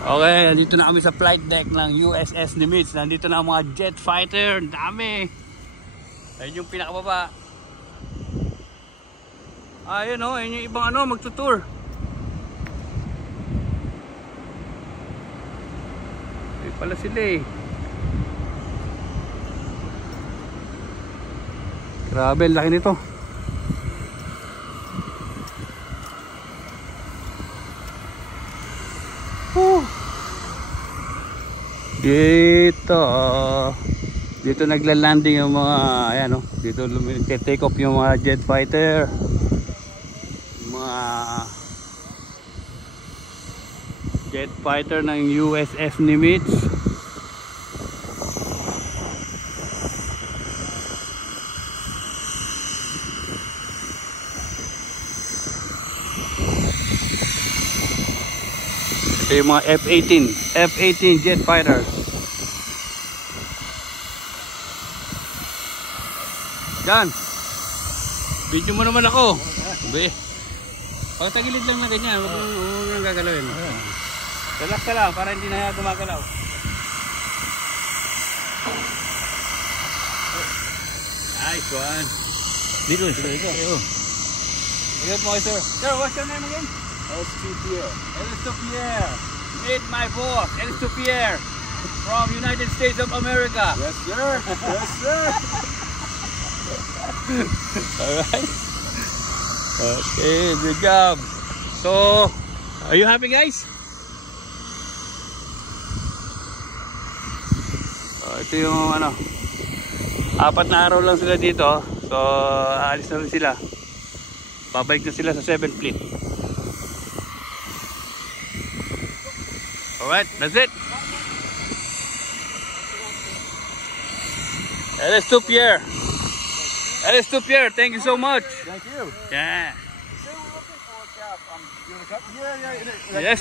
Okay, nandito na kami sa flight deck ng USS Nimitz. Nandito na ang mga jet fighter. Dami. Ayun yung pinakababa. Ayun o, ayun yung ibang ano, magtutour. Ayun pala sila eh. Grabe, laki nito. Dito nagla-landing yung mga ayan oh. Dito take off yung mga jet fighter. Mga jet fighter ng USS Nimitz. Ito yung mga F-18 jet fighter. Yan. Video mo naman ako. Be. Pagtagilid lang na ganyan, huwag nang gagalawin. Relax ka lang para hindi na gumagalaw. Nice one. Dito. Good boy, sir. Sir, what's your name again? Elsto Pierre. Meet my boss, Elsto Pierre, from United States of America. Yes, sir. Yes, sir. Alright. Okay, good job. So, are you happy, guys? Ito yung ano, 4 na araw lang sila dito. So, aalis na rin sila. Babalik na sila sa 7th Fleet. Alright, that's it. Elsto Pierre. Elsto Pierre, thank you so much. Thank you. Yeah. So we're looking for a cap. You want a cup? Yeah. Yes.